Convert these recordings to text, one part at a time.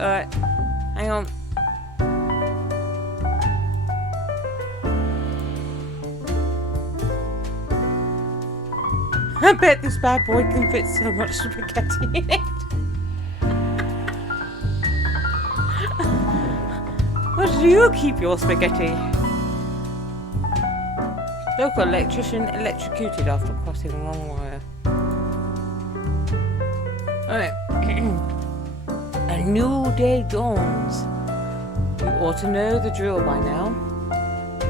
Alright. Hang on. I bet this bad boy can fit so much spaghetti in it. Where do you keep your spaghetti? Local electrician electrocuted after crossing wrong wire. Alright. A new day dawns. You ought to know the drill by now.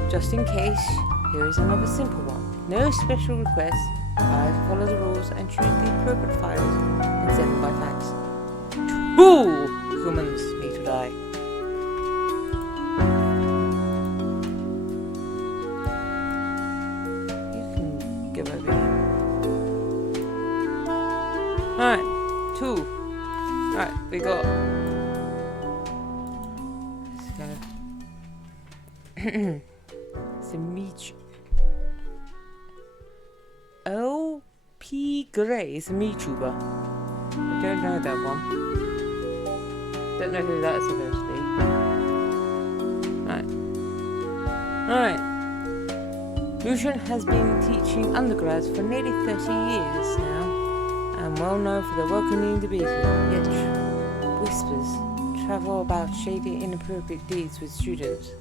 Just in case, here is another simple one. No special requests. I follow the rules and choose the appropriate files and send them by fax. 2 humans need to die. You can give over here. Alright, 2. Alright, we got. Let's go. Meet. L.P. Gray is a MeTuber. I don't know that one. Don't know who that's supposed to be. Alright. Lucian has been teaching undergrads for nearly 30 years now, and well known for their welcoming debating, yet whispers travel about shady, inappropriate deeds with students.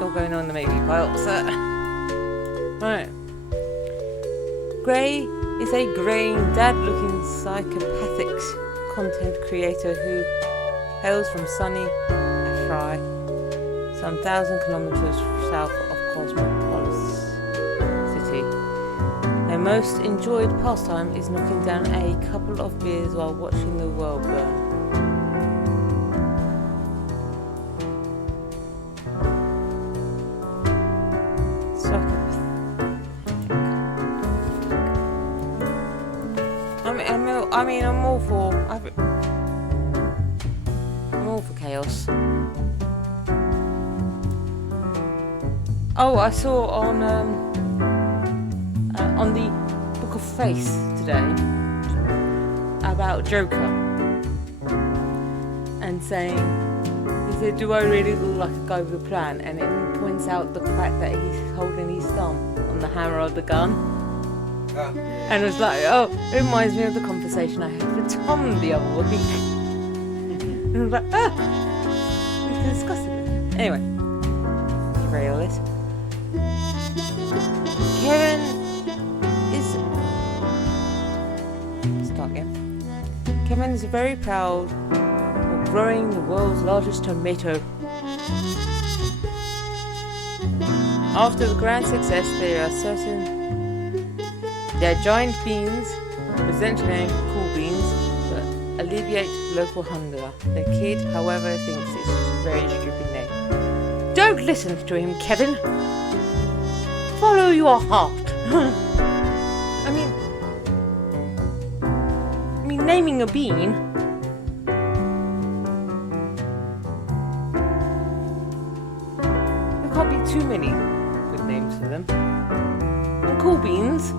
All going on to make me quite upset. Right. Gray is a graying, dad-looking psychopathic content creator who hails from sunny Afry, some 1,000 kilometers south of Cosmopolis City. Their most enjoyed pastime is knocking down a couple of beers while watching the world burn. I'm all for chaos. Oh, I saw on the Book of Face today about Joker, and saying, he said, "Do I really look like a guy with a plan?" And it points out the fact that he's holding his thumb on the hammer of the gun. And it was like, oh, it reminds me of the conversation I had with Tom the other week. And I was like, we can discuss it. Anyway, derail this. Kevin is... Start again. Kevin is very proud of growing the world's largest tomato. After the grand success, there are certain... They are giant beans, present name cool beans, but alleviate local hunger. The kid, however, thinks it's a very stupid name. Don't listen to him, Kevin. Follow your heart. I mean, naming a bean. There can't be too many good names for them. And cool beans.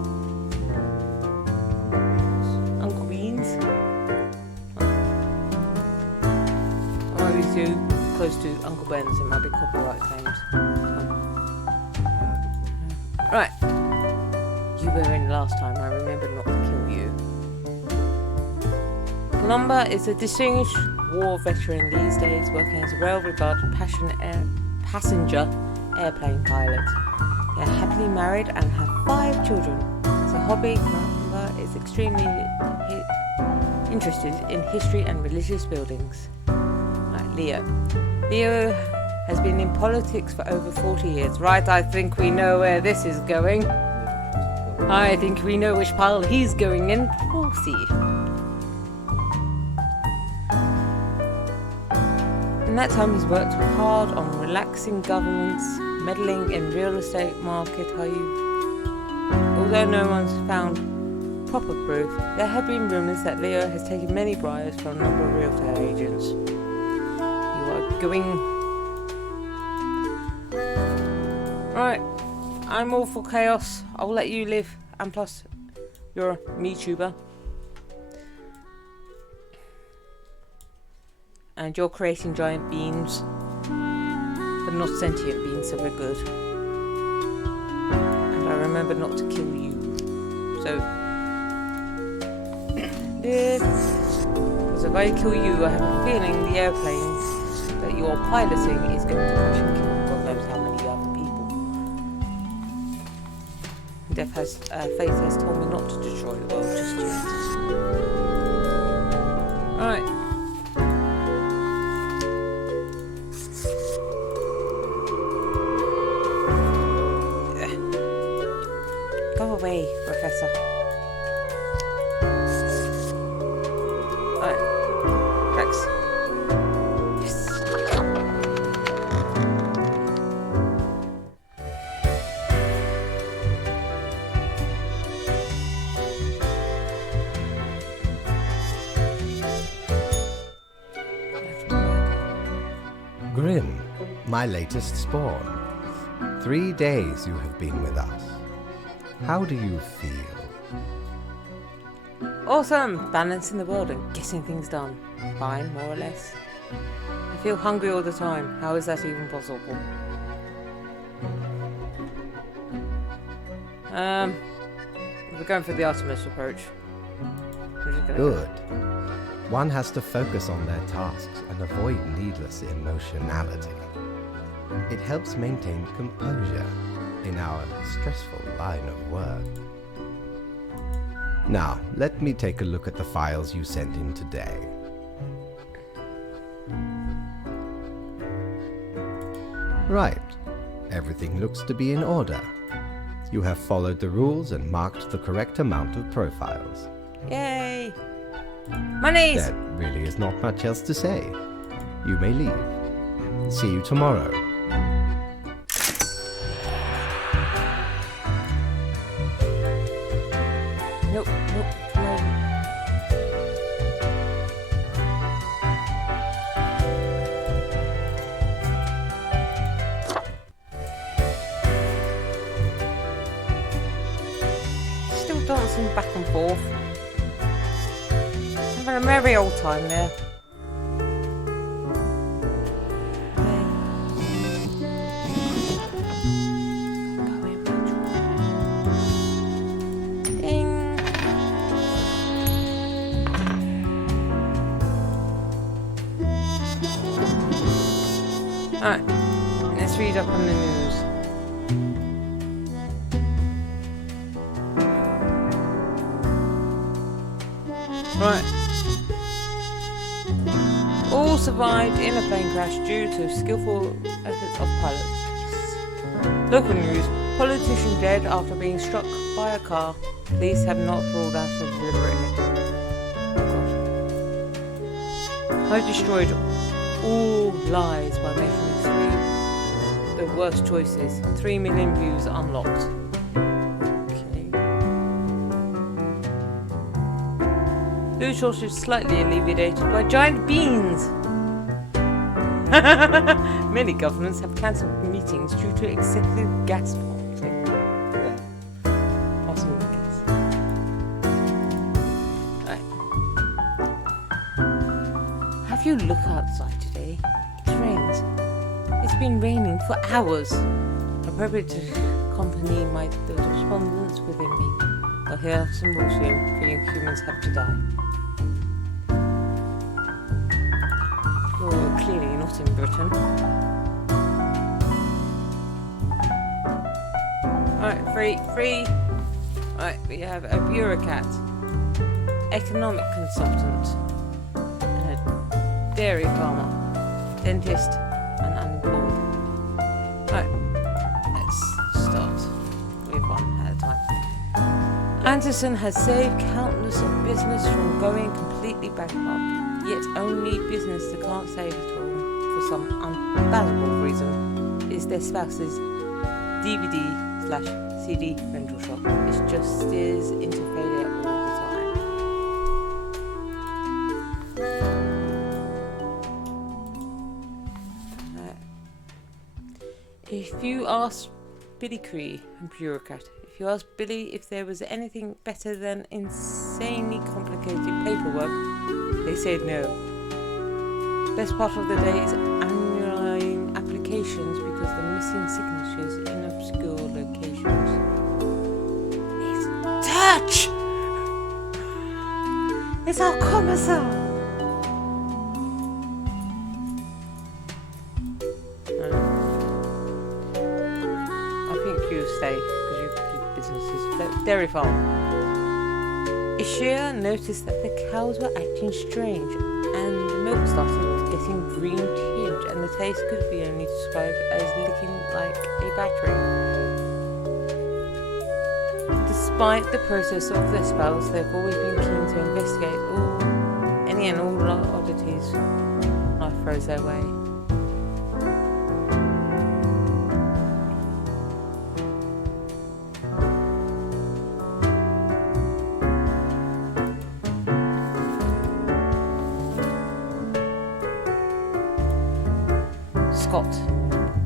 Too close to Uncle Ben's, it might be copyright claims. Right. You were in last time, I remember not to kill you. Columba is a distinguished war veteran these days, working as a well-regarded passenger airplane pilot. They are happily married and have 5 children. As a hobby, Columba is extremely interested in history and religious buildings. Leo. Leo has been in politics for over 40 years. Right, I think we know where this is going. I think we know which pile he's going in. We'll see. In that time he's worked hard on relaxing governments, meddling in real estate market. Although no one's found proper proof, there have been rumours that Leo has taken many bribes from a number of realtor agents. Going right. I'm all for chaos. I'll let you live, and plus You're a MeTuber. And you're creating giant beans. But not sentient beans, so we're good. And I remember not to kill you. So... because if I kill you, I have a feeling the airplane that you're piloting is going to crash and kill God knows how many other people. Faith has told me not to destroy the world just yet. Alright. Go away, Professor. Alright. Rex. Yes. Grim, my latest spawn. 3 days you have been with us. How do you feel? Awesome! Balancing the world and getting things done. Fine, more or less. I feel hungry all the time. How is that even possible? We're going for the Artemis approach. Good. One has to focus on their tasks and avoid needless emotionality. It helps maintain composure in our stressful line of work. Now, let me take a look at the files you sent in today. Right. Everything looks to be in order. You have followed the rules and marked the correct amount of profiles. Yay! Monies! There really is not much else to say. You may leave. See you tomorrow. Nope, no. Still dancing back and forth. Having a merry old time there. Alright, let's read up on the news. Right. All survived in a plane crash due to skillful efforts of pilots. Local news. Politician dead after being struck by a car. Police have not ruled out a deliberate hit. Oh God. I destroyed all lies by making the worst choices. 3 million views unlocked. Okay. Food shortage slightly alleviated by giant beans. Many governments have cancelled meetings due to excessive gas poverty. Awesome gas. Right. Have you looked outside today? It rains. It's been raining for hours. Appropriate to accompany the respondents within me. Well, here are some rules for you humans have to die. You're clearly not in Britain. Alright, free. Alright, we have a bureaucrat, economic consultant, and a dairy farmer, dentist, and unemployed. Right, let's start with one at a time. Anderson has saved countless of business from going completely bankrupt, yet only business they can't save at all, for some unfathomable reason, is their spouse's DVD/CD rental shop. It just is into failure all the time. If you ask Billy Cree and bureaucrat if you ask Billy if there was anything better than insanely complicated paperwork, they said no. Best part of the day is annualizing applications because they're missing signatures in obscure locations. It's Dutch! It's our commissar! Stay because your business is dairy farm. Ishia noticed that the cows were acting strange and the milk started getting green tinge and the taste could be only described as looking like a battery. Despite the process of their spells, they've always been keen to investigate any and all oddities life throws their way. Scott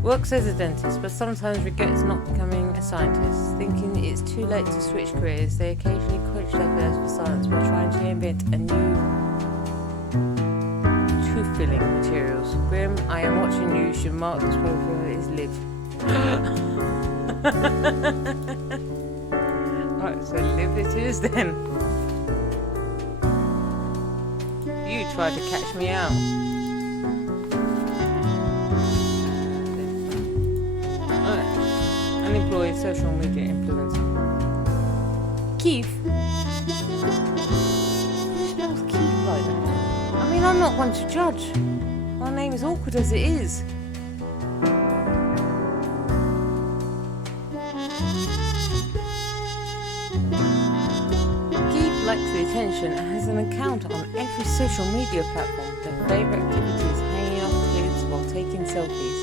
works as a dentist, but sometimes regrets not becoming a scientist. Thinking it's too late to switch careers, they occasionally quench their thirst for science by trying to invent a new tooth-filling materials. Grim, I am watching you. Should mark this profile as live. Right, so live it is then. You tried to catch me out. Unemployed social media influencer. Keith? Who spells Keith like that? I mean, I'm not one to judge. My name is awkward as it is. Keith likes the attention and has an account on every social media platform. Their favourite activity is hanging off kids while taking selfies.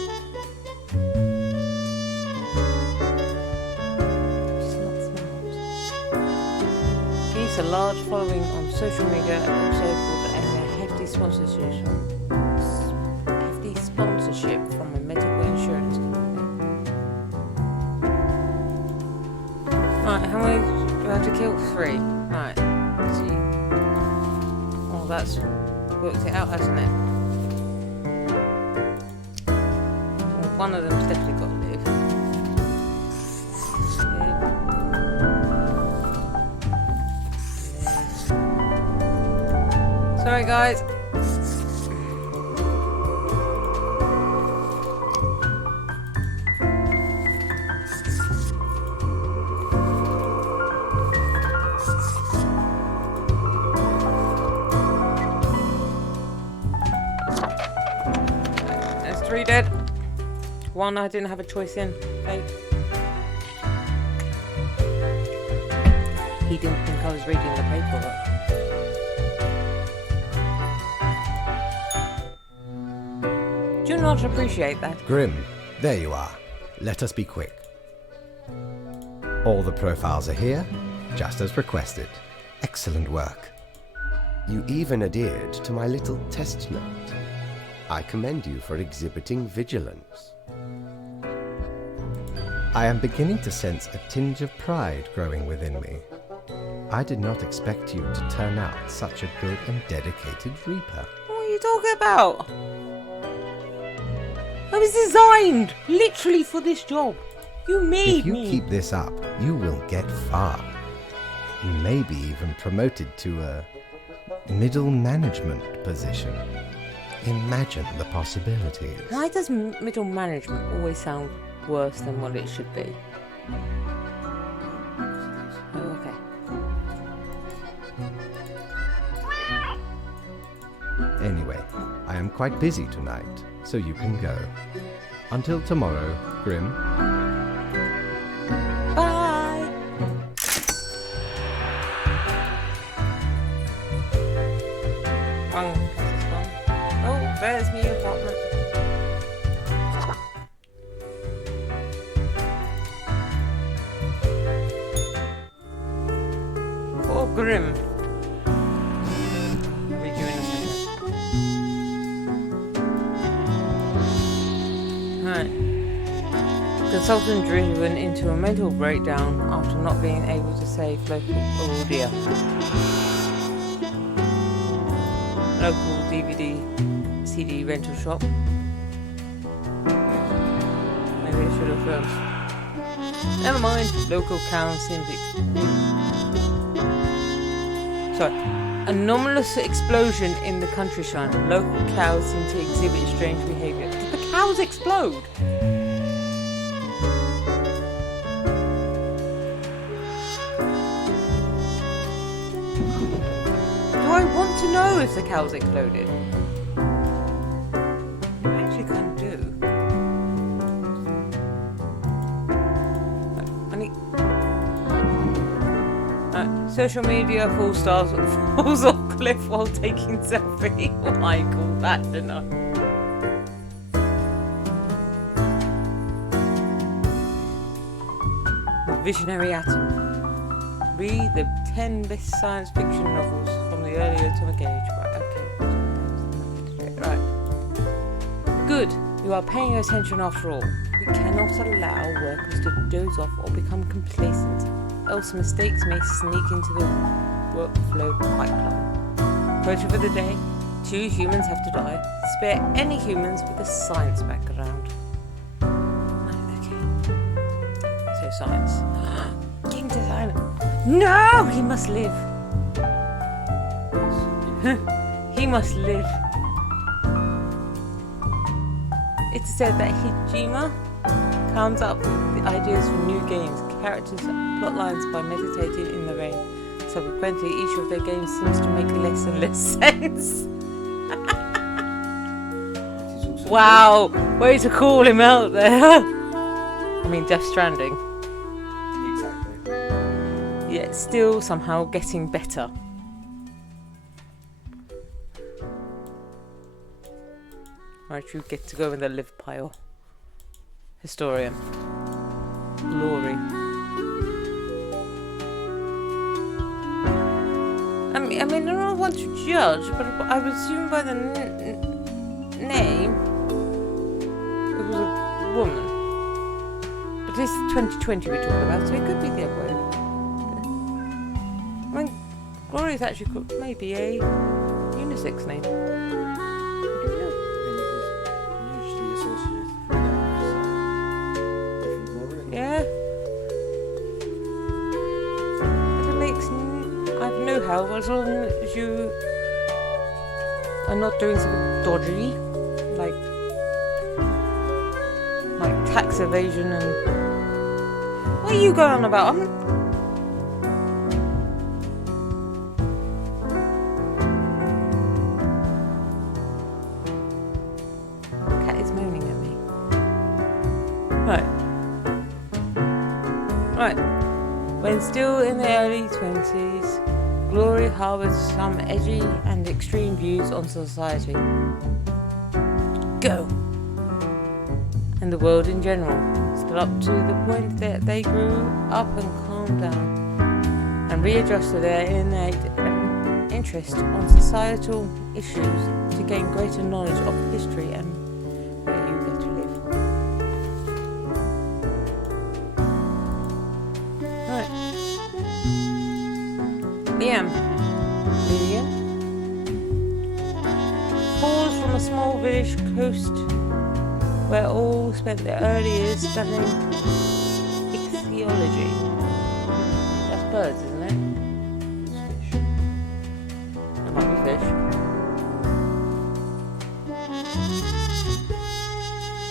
A large following on social media and also called a hefty sponsorship from a medical insurance company. Right, how many do I have to kill? 3. Right, see. Oh, that's worked it out, hasn't it? Well, one of them's definitely got to live. Sorry guys. There's 3 dead. 1 I didn't have a choice in. Fake. He didn't think I was reading the paperwork. Do not appreciate that. Grim, there you are. Let us be quick. All the profiles are here, just as requested. Excellent work. You even adhered to my little test note. I commend you for exhibiting vigilance. I am beginning to sense a tinge of pride growing within me. I did not expect you to turn out such a good and dedicated Reaper. What are you talking about? I was designed literally for this job. You made me. If you keep this up, you will get far. You may be even promoted to a middle management position. Imagine the possibilities. Why does middle management always sound worse than what it should be? Oh, okay. Anyway, I am quite busy tonight, so you can go. Until tomorrow, Grim. Bye! Wrong. Oh, there's my apartment. Poor Grim. Read you in a second. Right. consultant driven into a mental breakdown after not being able to save local local DVD CD rental shop. Maybe I should have filmed. Never mind. Local cow seems anomalous explosion in the countryside. Local cows seem to exhibit strange behaviour. Did the cows explode? Do I want to know if the cows exploded? I actually kind of do. Social media falls off cliff while taking selfie. I call that enough. The Visionary Atom. Read the 10 best science fiction novels from the early atomic age. Right, okay. Right. Good. You are paying attention after all. We cannot allow workers to doze off or become complacent, else mistakes may sneak into the workflow pipeline. Quote for the day: 2 humans have to die. Spare any humans with a science background. Okay. So science. Game designer. No! He must live. He must live. It's said that Hijima comes up with the ideas for new games, characters, and plot lines by meditating in the rain. Subsequently, each of their games seems to make less and less sense. Wow, way to call him out there. I mean, Death Stranding. Exactly. Yet still somehow getting better. Right, you get to go in the live pile. Historian. Glory. I mean, I don't want to judge, but I would assume by the name it was a woman. But this is 2020 we're talking about, so it could be the other way. I mean, Glory is actually maybe a unisex name. Yeah. It makes I've no help as long as you are not doing something dodgy, like tax evasion and. What are you going on about? Cat is moaning at me. Right. When still in the early 20s, Glory harboured some edgy and extreme views on society. Go! And the world in general, still up to the point that they grew up and calmed down, and readjusted their innate interest on societal issues to gain greater knowledge of history and where you get to live. Liam. Calls from a small village coast where all spent their early years studying ichthyology. That's birds, isn't it? Fish. It might be fish.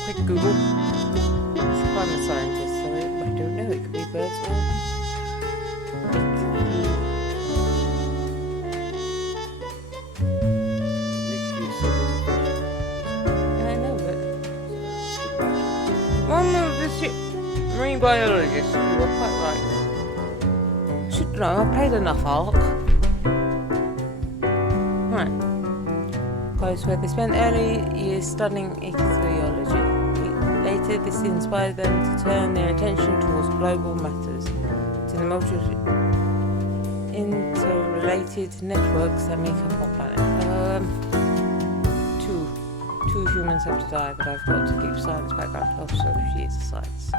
Quick Google. It's a climate scientist, so I don't know. It could be birds or. Marine biologist, you were quite right. Should know, I've played enough Ark. Right. Place where they spent early years studying ichthyology. Later, this inspired them to turn their attention towards global matters, to the interrelated networks that make up our planet. Two humans have to die, but I've got to keep science background. Oh, so she is a science.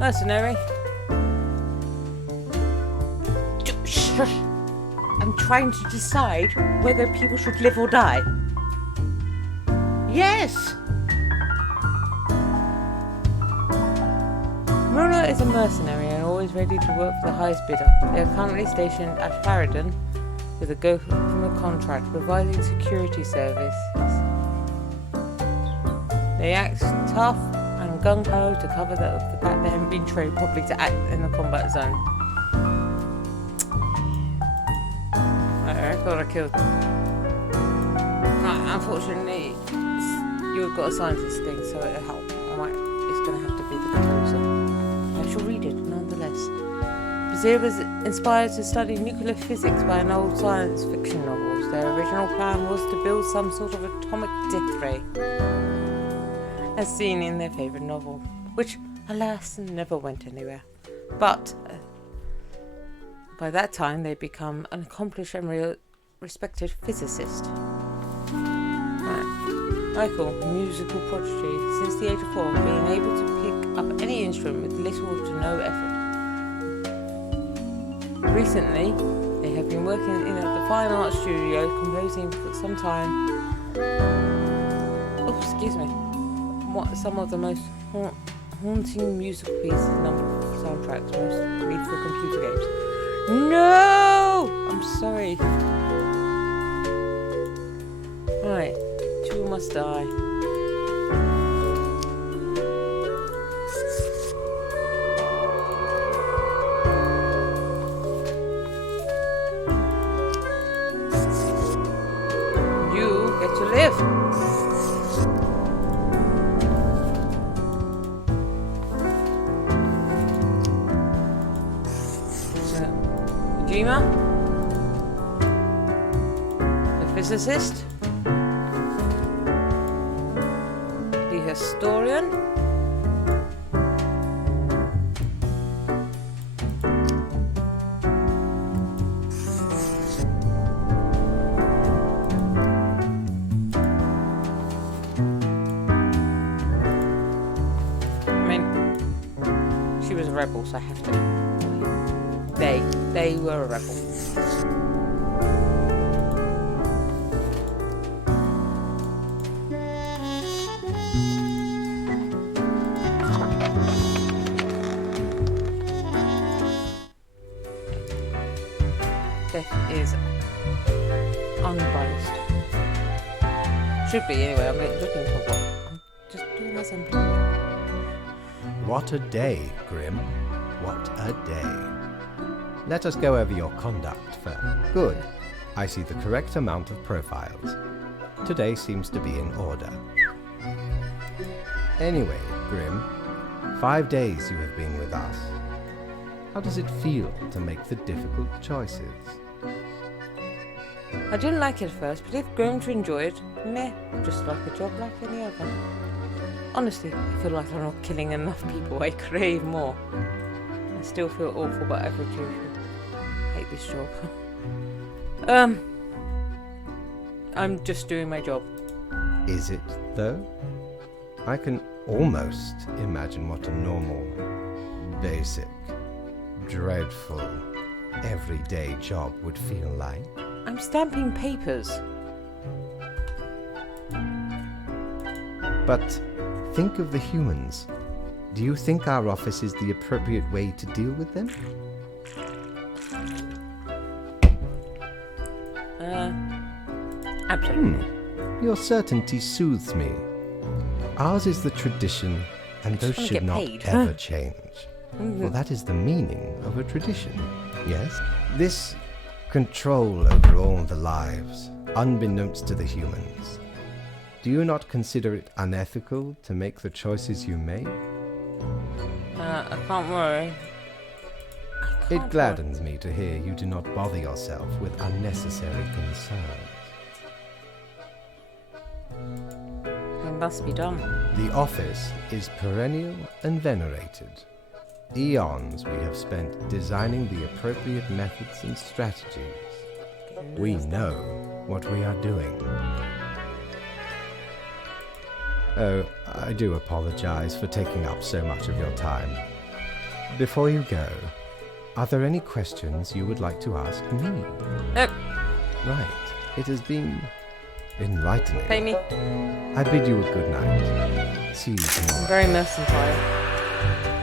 Mercenary. Shush. I'm trying to decide whether people should live or die. Yes! Mona is a mercenary and always ready to work for the highest bidder. They are currently stationed at Farringdon with a government contract providing security services. They act tough and gung-ho to cover the fact they haven't been trained properly to act in the combat zone. I thought I killed them. Unfortunately, you've got a scientist thing, so it'll help. It's going to have to be the proposal. I shall read it nonetheless. Bazir was inspired to study nuclear physics by an old science fiction novel. Their original plan was to build some sort of atomic death ray, as seen in their favourite novel, which, alas, never went anywhere. But by that time, they'd become an accomplished and respected physicist. Michael, musical prodigy, since the age of 4, being able to pick up any instrument with little to no effort. Recently, they have been working in the fine arts studio, composing for some time. Some of the most haunting musical pieces, number of soundtracks, mostly for computer games. No! I'm sorry. Right, 2 must die. You get to live. Kojima, the physicist, the historian, she was a rebel, so I have to. They were a rebel. Death is unbiased. Should be anyway. I'm looking for one. I'm just doing as I'm doing. What a day, Grim. What a day. Let us go over your conduct first. Good. I see the correct amount of profiles. Today seems to be in order. Anyway, Grim, 5 days you have been with us. How does it feel to make the difficult choices? I didn't like it at first, but I've grown to enjoy it. Meh, just like a job like any other. Honestly, I feel like I'm not killing enough people. I crave more. I still feel awful about average usual. I hate this job. I'm just doing my job. Is it, though? I can almost imagine what a normal, basic, dreadful, everyday job would feel like. I'm stamping papers. But think of the humans. Do you think our office is the appropriate way to deal with them? Absolutely. Your certainty soothes me. Ours is the tradition, and those should not ever change. Well, that is the meaning of a tradition, yes? This control over all the lives, unbeknownst to the humans. Do you not consider it unethical to make the choices you make? I can't worry. It gladdens me to hear you do not bother yourself with unnecessary concerns. It must be done. The office is perennial and venerated. Eons we have spent designing the appropriate methods and strategies. We know what we are doing. Oh, I do apologize for taking up so much of your time. Before you go, are there any questions you would like to ask me? Nope. Right. It has been enlightening. Pay me. I bid you a good night. See you I'm tomorrow. very mercantile.